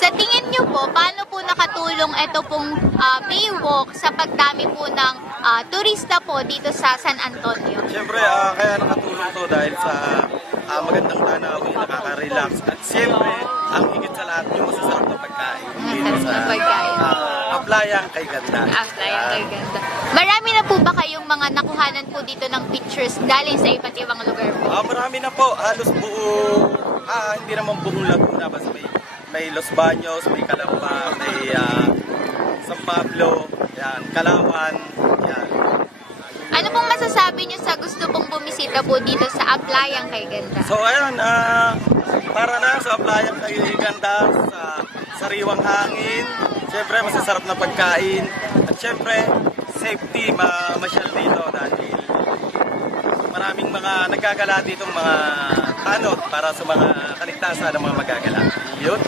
Sa tingin niyo po, paano po nakatulong ito pong Baywalk sa pagdami po ng turista po dito sa San Antonio? Siyempre, kaya nakatulong to dahil sa magandang tanawin, nakaka-relax. At siyempre, ang higit sa lahat, yung masasarap na pagkain. Dito sa Aplayang kay Ganda. Aplayang kay Ganda. Marami na po ba kayong mga nakuhanan po dito ng pictures galing sa iba't ibang lugar po? Marami na po. Halos buo, hindi naman buong Laguna. Basta may Los Baños, may Calamba, may San Pablo, yan, Kalawan, yan. Ano pong masasabi niyo sa gusto pong bumisita po dito sa Aplayang kay Ganda? So ayun, para na sa Aplayang kay Ganda, sa sariwang hangin, siyempre masasarap na pagkain, at siyempre safety, masyal dito dahil maraming mga nagagala dito mga tanod para sa mga kaligtasan ng mga magagala. Yun.